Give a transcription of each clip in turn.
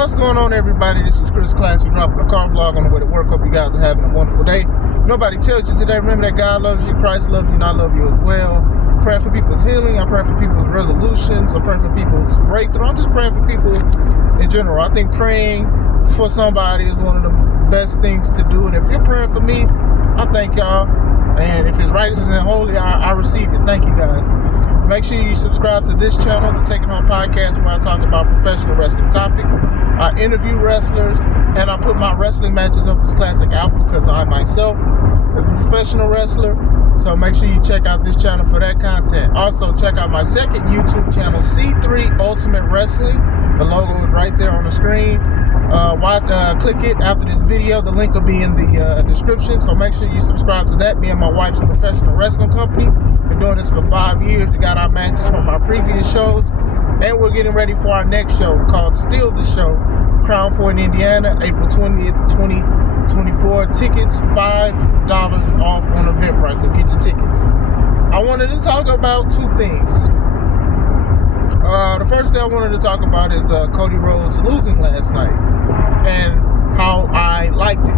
What's going on, everybody? This is Chris Class. We're dropping a car vlog on the way to work. Hope you guys are having a wonderful day. Nobody tells you today. Remember that God loves you, Christ loves you, and I love you as well. Praying for people's healing. I'm praying for people's resolutions. I'm praying for people's breakthrough. I'm just praying for people in general. I think praying for somebody is one of the best things to do. And if you're praying for me, I thank y'all. And if it's righteous and holy, I receive it. Thank you, guys. Make sure you subscribe to this channel, the Take It Home Podcast, where I talk about professional wrestling topics. I interview wrestlers, and I put my wrestling matches up as Classic Alpha because I myself is a professional wrestler. So make sure you check out this channel for that content. Also, check out my second YouTube channel, C3 Ultimate Wrestling. The logo is right there on the screen. Click it after this video. The link will be in the description. So make sure you subscribe to that. Me and my wife's a professional wrestling company. Been doing this for 5 years. We got our matches from our previous shows, and we're getting ready for our next show called Still the Show, Crown Point, Indiana, April 20th, 2024. Tickets $5 off on Eventbrite. So get your tickets. I wanted to talk about two things. The first thing I wanted to talk about is Cody Rhodes losing last night and how I liked it.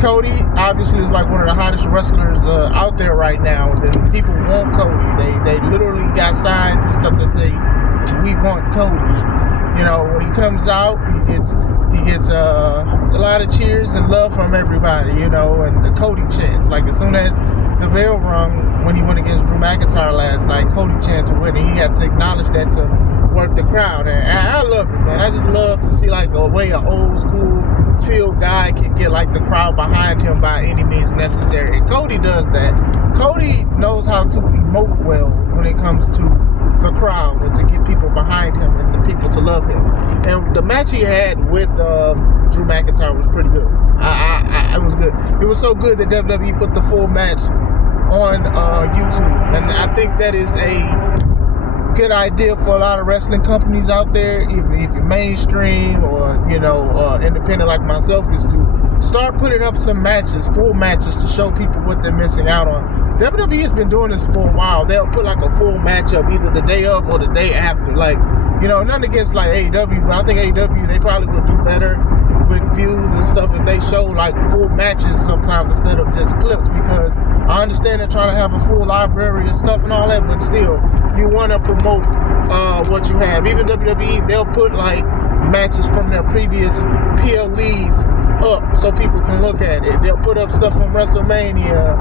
Cody obviously is like one of the hottest wrestlers out there right now. Then people want Cody. They literally got signs and stuff that say, "We want Cody." You know, when he comes out, he gets a lot of cheers and love from everybody. You know, and the Cody chants. Like as soon as the bell rung when he went against Drew McIntyre last night, Cody chants to win, and he had to acknowledge that to work the crowd. And I love it, man. I just love to see like a way an old school field guy can get like the crowd behind him by any means necessary. And Cody does that. Cody knows how to emote well when it comes to the crowd and to get people behind him and the people to love him. And the match he had with Drew McIntyre was pretty good. It was good. It was so good that WWE put the full match on YouTube, and I think that is a good idea for a lot of wrestling companies out there. If you're mainstream or independent like myself, is to start putting up some matches, full matches, to show people what they're missing out on. WWE has been doing this for a while. They'll put like a full match up either the day of or the day after. Like, nothing against like AEW, but I think AEW, they probably would do better with views and stuff if they show like full matches sometimes instead of just clips, because I understand they're trying to have a full library and stuff and all that, but still, you want to promote what you have. Even WWE, they'll put like matches from their previous PLEs up so people can look at it. They'll put up stuff from WrestleMania,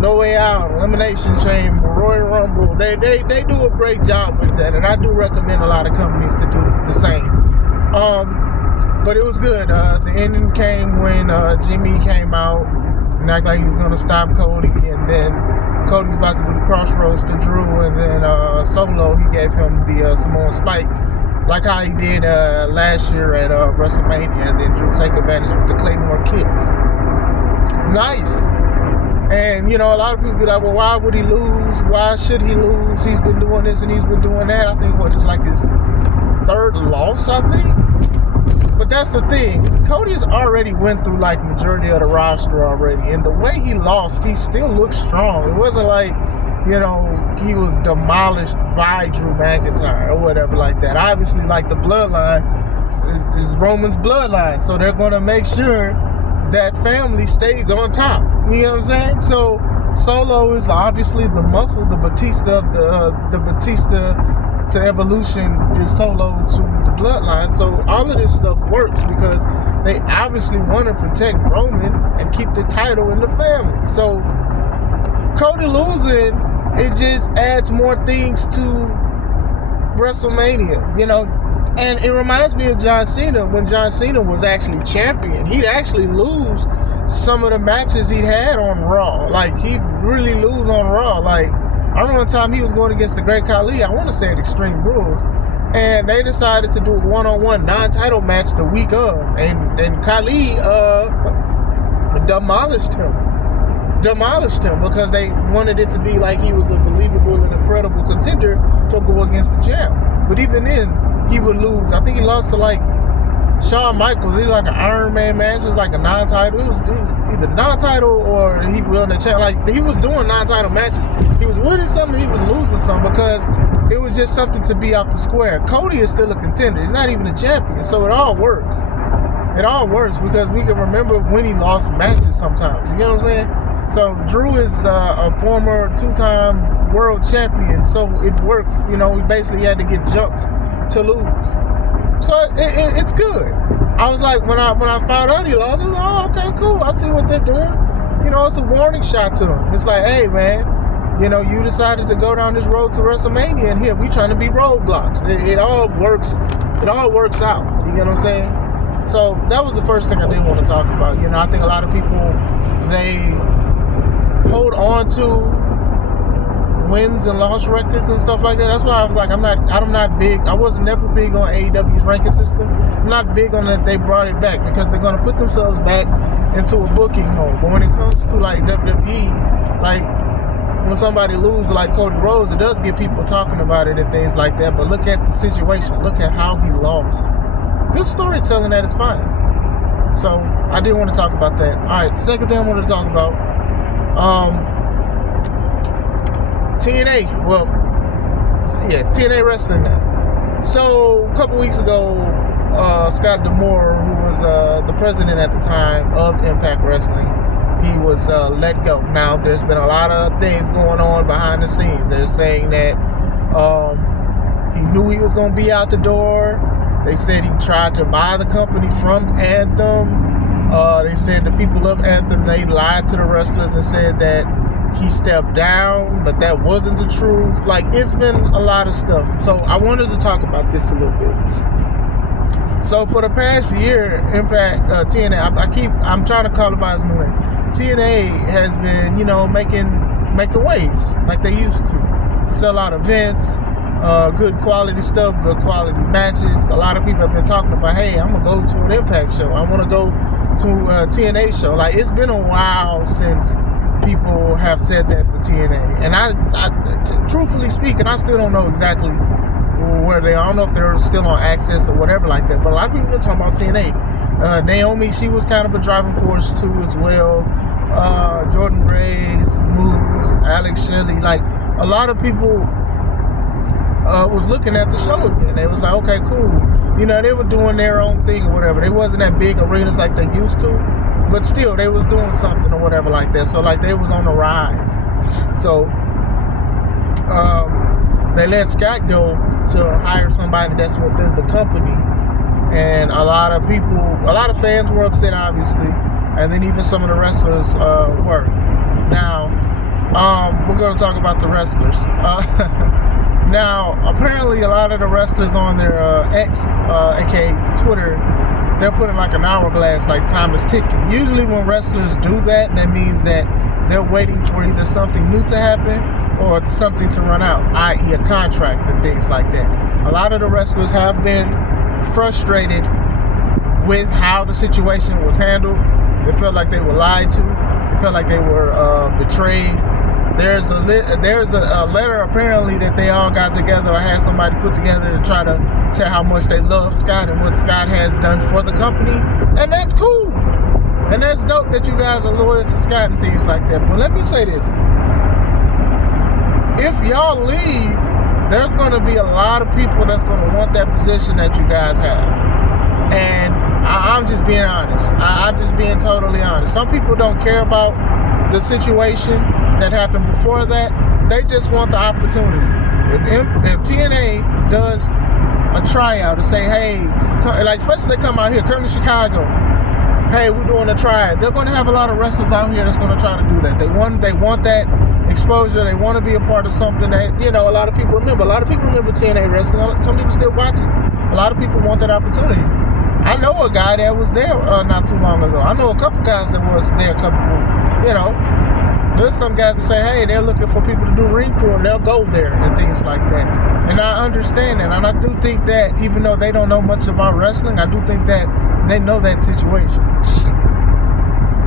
No Way Out, Elimination Chamber, Royal Rumble. They do a great job with that, and I do recommend a lot of companies to do the same. But it was good. The ending came when Jimmy came out and acted like he was going to stop Cody, and then Cody was about to do the crossroads to Drew, and then Solo, he gave him the Samoan Spike, like how he did last year at WrestleMania, and then Drew take advantage with the Claymore kick. Nice. And, a lot of people be like, well, why would he lose? Why should he lose? He's been doing this and he's been doing that. I think, just like his third loss, I think. But that's the thing. Cody's already went through like majority of the roster already. And the way he lost, he still looks strong. It wasn't like, he was demolished by Drew McIntyre or whatever like that. Obviously, like the bloodline is Roman's bloodline. So they're going to make sure that family stays on top. You know what I'm saying? So Solo is obviously the muscle, the Batista of the Batista to Evolution is Solo to the bloodline. So all of this stuff works because they obviously want to protect Roman and keep the title in the family. So Cody losing, it just adds more things to WrestleMania, And it reminds me of John Cena. When John Cena was actually champion, he'd actually lose some of the matches he'd had on Raw. Like, he'd really lose on Raw. Like, I remember one time he was going against the Great Khali, I want to say at Extreme Rules, and they decided to do a one-on-one non-title match the week of, and Khali demolished him because they wanted it to be like he was a believable and incredible contender to go against the champ. But even then, he would lose. I think he lost to like Shawn Michaels, he like an Iron Man match. It was like a non-title. It was either non-title or he won the champ. Like, he was doing non-title matches. He was winning some, he was losing some, because it was just something to be off the square. Cody is still a contender. He's not even a champion, so it all works. It all works because we can remember when he lost matches sometimes. You know what I'm saying? So Drew is a former 2-time world champion, so it works. You know, he basically had to get jumped to lose. So it's good. I was like, when I found out he lost, I was like, oh, okay, cool. I see what they're doing. You know, it's a warning shot to him. It's like, hey, man, you know, you decided to go down this road to WrestleMania, and here we trying to be roadblocks. It all works. It all works out. You get what I'm saying? So that was the first thing I did want to talk about. You know, I think a lot of people, they hold on to wins and loss records and stuff like that. That's why I was like, I'm not big. I was never big on AEW's ranking system. I'm not big on that they brought it back, because they're going to put themselves back into a booking hole. But when it comes to like WWE, like when somebody loses like Cody Rhodes, it does get people talking about it and things like that. But look at the situation. Look at how he lost. Good storytelling at its finest. So I did want to talk about that. All right, second thing I wanted to talk about, TNA. Well, yes, TNA Wrestling now. So a couple weeks ago, Scott D'Amore, who was the president at the time of Impact Wrestling, he was let go. Now, there's been a lot of things going on behind the scenes. They're saying that he knew he was going to be out the door. They said he tried to buy the company from Anthem. They said the people of Anthem, they lied to the wrestlers and said that he stepped down, but that wasn't the truth. Like, it's been a lot of stuff. So I wanted to talk about this a little bit. So for the past year, Impact, TNA, I'm trying to call it by his new name. TNA has been, you know, making waves like they used to. Sell out events, good quality stuff, good quality matches. A lot of people have been talking about, hey, I'm gonna go to an Impact show. I want to go to a TNA show. Like, it's been a while since people have said that for TNA, and I truthfully speaking, I still don't know exactly where they are. I don't know if they're still on Access or whatever like that, but a lot of people have been talking about TNA. Naomi, she was kind of a driving force too as well. Jordan Grace, Moose, Alex Shelley, like a lot of people was looking at the show again. They was like, okay, cool. You know, they were doing their own thing or whatever. They wasn't at big arenas like they used to, but still, they was doing something or whatever like that. So, like, they was on the rise. So, they let Scott go to hire somebody that's within the company. And a lot of fans were upset, obviously. And then even some of the wrestlers were. Now, we're going to talk about the wrestlers. Now, apparently, a lot of the wrestlers on their X, aka Twitter, they're putting like an hourglass, like time is ticking. Usually when wrestlers do that, that means that they're waiting for either something new to happen or something to run out, i.e. a contract and things like that. A lot of the wrestlers have been frustrated with how the situation was handled. They felt like they were lied to. They felt like they were betrayed. There's a letter apparently that they all got together or had somebody put together to try to say how much they love Scott and what Scott has done for the company. And that's cool. And that's dope that you guys are loyal to Scott and things like that. But let me say this. If y'all leave, there's going to be a lot of people that's going to want that position that you guys have. And I'm just being honest. I'm just being totally honest. Some people don't care about the situation that happened before that. They just want the opportunity. If TNA does a tryout to say, hey, like especially they come out here, come to Chicago, hey, we're doing a tryout, they're going to have a lot of wrestlers out here that's going to try to do that. They want that exposure. They want to be a part of something that, you know, a lot of people remember. A lot of people remember TNA wrestling. Some people still watch it. A lot of people want that opportunity. I know a guy that was there not too long ago. I know a couple guys that was there you know. There's some guys that say, hey, they're looking for people to do ring crew, and they'll go there and things like that. And I understand that. And I do think that even though they don't know much about wrestling, I do think that they know that situation.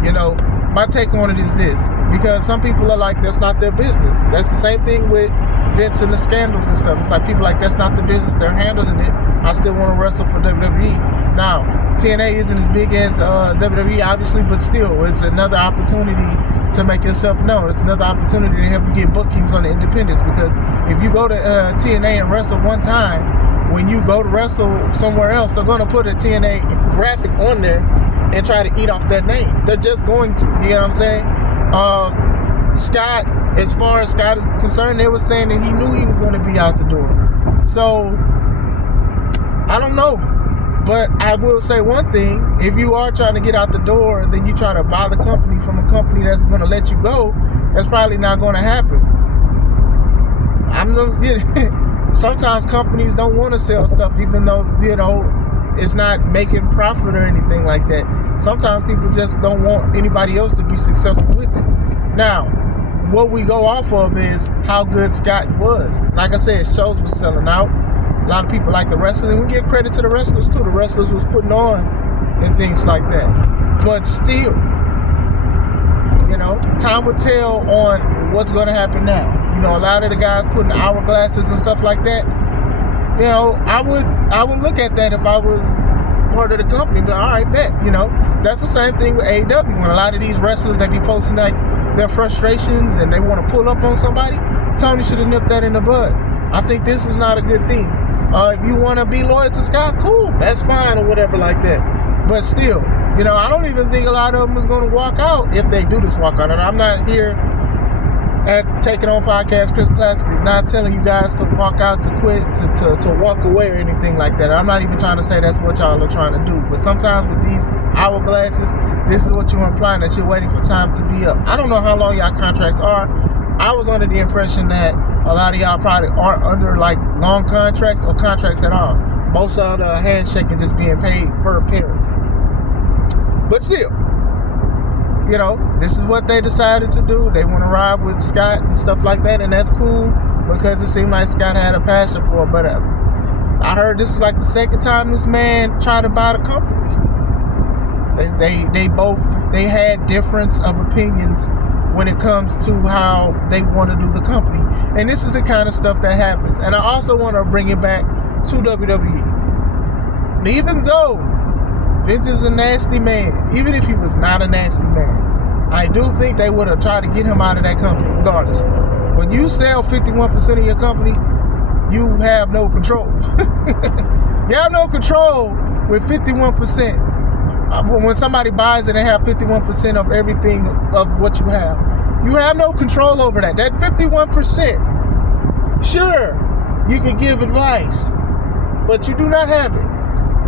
You know, my take on it is this. Because some people are like, that's not their business. That's the same thing with Vince and the scandals and stuff. It's like people like, that's not the business. They're handling it. I still want to wrestle for WWE. Now, TNA isn't as big as WWE, obviously, but still, it's another opportunity to make yourself known. It's another opportunity to help you get bookings on the independents, because if you go to TNA and wrestle one time, when you go to wrestle somewhere else, they're going to put a TNA graphic on there and try to eat off that name. They're just going to, you know what I'm saying? Scott, as far as Scott is concerned, they were saying that he knew he was going to be out the door. So, I don't know. But I will say one thing: if you are trying to get out the door and then you try to buy the company from a company that's going to let you go, that's probably not going to happen. Sometimes companies don't want to sell stuff, even though, you know, it's not making profit or anything like that. Sometimes people just don't want anybody else to be successful with it. Now, what we go off of is how good Scott was. Like I said, shows was selling out. A lot of people like the wrestlers, and we give credit to the wrestlers too. The wrestlers was putting on and things like that. But still, you know, time will tell on what's going to happen now. You know, a lot of the guys putting hourglasses and stuff like that. You know, I would look at that if I was part of the company. But all right, bet. You know, that's the same thing with AEW. When a lot of these wrestlers, they be posting like their frustrations and they want to pull up on somebody, Tony should have nipped that in the bud. I think this is not a good thing. If you want to be loyal to Scott, cool, that's fine or whatever like that. But still, you know, I don't even think a lot of them is going to walk out if they do this walk out. And I'm not here at Taking On Podcast. Chris Classic is not telling you guys to walk out, to quit, to walk away or anything like that. I'm not even trying to say that's what y'all are trying to do. But sometimes with these hourglasses, this is what you're implying, that you're waiting for time to be up. I don't know how long y'all contracts are. I was under the impression that a lot of y'all probably aren't under like long contracts or contracts at all. Most of the handshake is just being paid per appearance. But still, you know, this is what they decided to do. They want to ride with Scott and stuff like that, and that's cool because it seemed like Scott had a passion for it. But I heard this is like the second time this man tried to buy the company. They had difference of opinions when it comes to how they want to do the company. And this is the kind of stuff that happens. And I also want to bring it back to WWE. And even though Vince is a nasty man, even if he was not a nasty man, I do think they would have tried to get him out of that company regardless. When you sell 51% of your company, you have no control. You have no control with 51%. When somebody buys it and have 51% of everything of what you have no control over that. That 51%, sure, you can give advice, but you do not have it.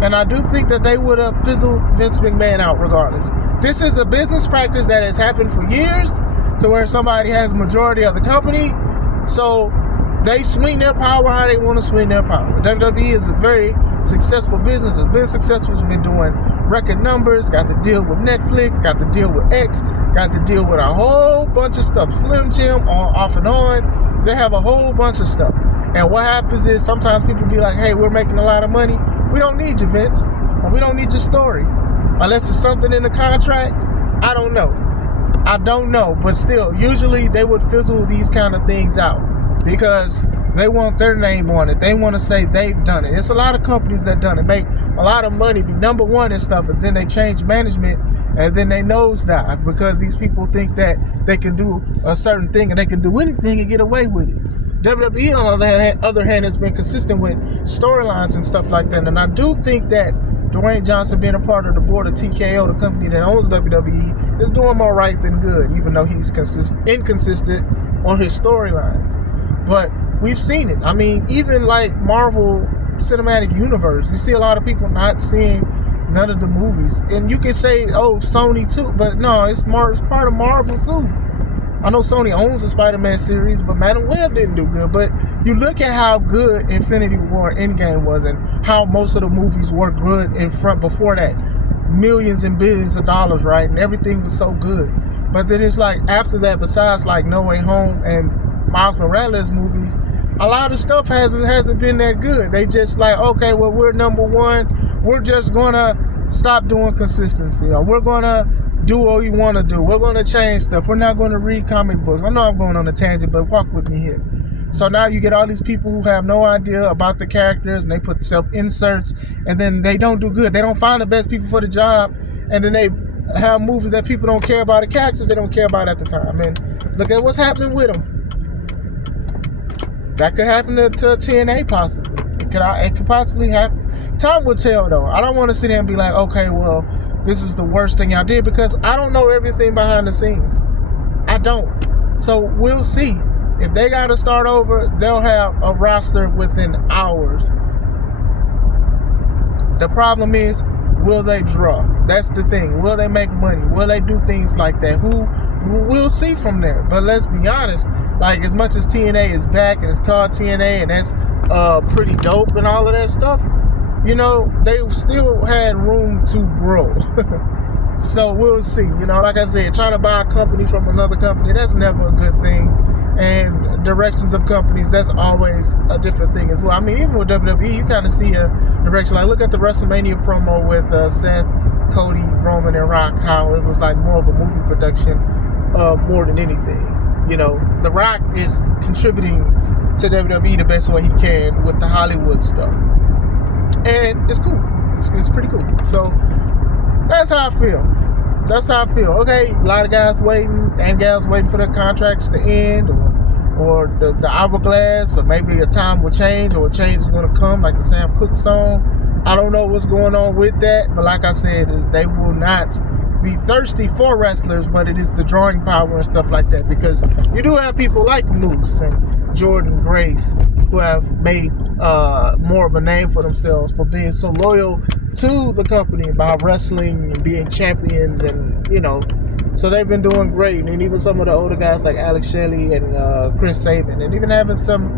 And I do think that they would have fizzled Vince McMahon out regardless. This is a business practice that has happened for years, to where somebody has majority of the company, so they swing their power how they want to swing their power. WWE is a very successful business. It's been successful. It's been doing record numbers, got to deal with Netflix, got to deal with X, got to deal with a whole bunch of stuff. Slim Jim, off and on. They have a whole bunch of stuff. And what happens is sometimes people be like, hey, we're making a lot of money. We don't need you, Vince. Or we don't need your story. Unless there's something in the contract. I don't know. But still, usually they would fizzle these kind of things out because they want their name on it. They want to say they've done it. It's a lot of companies that done it, make a lot of money, be number one and stuff, and then they change management, and then they nosedive because these people think that they can do a certain thing and they can do anything and get away with it. WWE, on the other hand, has been consistent with storylines and stuff like that. And I do think that Dwayne Johnson, being a part of the board of TKO, the company that owns WWE, is doing more right than good, even though he's inconsistent on his storylines. But we've seen it. I mean, even like Marvel Cinematic Universe, you see a lot of people not seeing none of the movies. And you can say, oh, Sony too, but no, it's part of Marvel too. I know Sony owns the Spider-Man series, but Madam Web didn't do good. But you look at how good Infinity War Endgame was and how most of the movies were good in front before that. Millions and billions of dollars, right? And everything was so good. But then it's like after that, besides like No Way Home and Miles Morales movies, a lot of stuff hasn't been that good. They just like, okay, well, we're number one. We're just going to stop doing consistency. Or we're going to do what we want to do. We're going to change stuff. We're not going to read comic books. I know I'm going on a tangent, but walk with me here. So now you get all these people who have no idea about the characters, and they put self-inserts, and then they don't do good. They don't find the best people for the job, and then they have movies that people don't care about, the characters they don't care about at the time. And look at what's happening with them. That could happen to TNA possibly. It could possibly happen. Time will tell, though. I don't want to sit there and be like, okay, well, this is the worst thing y'all did, because I don't know everything behind the scenes. I don't. So we'll see. If they got to start over, they'll have a roster within hours. The problem is, will they draw? That's the thing. Will they make money? Will they do things like that? We'll see from there. But let's be honest, like, as much as TNA is back and it's called TNA and that's pretty dope and all of that stuff, you know, they still had room to grow. So we'll see. You know, like I said, trying to buy a company from another company, that's never a good thing. And directions of companies, that's always a different thing as well. I mean, even with WWE, you kind of see a direction. Like, look at the WrestleMania promo with Seth, Cody, Roman, and Rock, how it was like more of a movie production more than anything. You know, The Rock is contributing to WWE the best way he can with the Hollywood stuff. And it's cool. It's pretty cool. So that's how I feel. That's how I feel. Okay, a lot of guys waiting and gals waiting for their contracts to end, or the hourglass, or maybe a time will change, or a change is going to come, like the Sam Cooke song. I don't know what's going on with that, but like I said, they will not be thirsty for wrestlers, but it is the drawing power and stuff like that, because you do have people like Moose and Jordan Grace who have made more of a name for themselves for being so loyal to the company by wrestling and being champions, and you know, so they've been doing great. And even some of the older guys like Alex Shelley and Chris Sabin, and even having some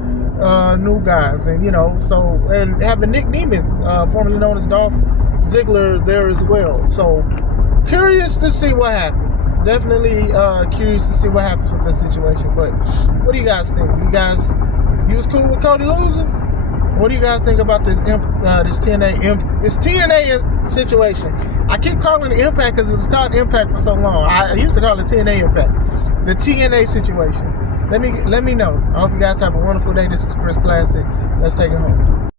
new guys, and you know, so, and having Nick Nemeth, formerly known as Dolph Ziggler, there as well. So curious to see what happens. Definitely curious to see what happens with this situation. But what do you guys think? You was cool with Cody losing? What do you guys think about this TNA situation? I keep calling it Impact because it was called Impact for so long. I used to call it TNA Impact. The TNA situation. Let me know. I hope you guys have a wonderful day. This is Chris Classic. Let's take it home.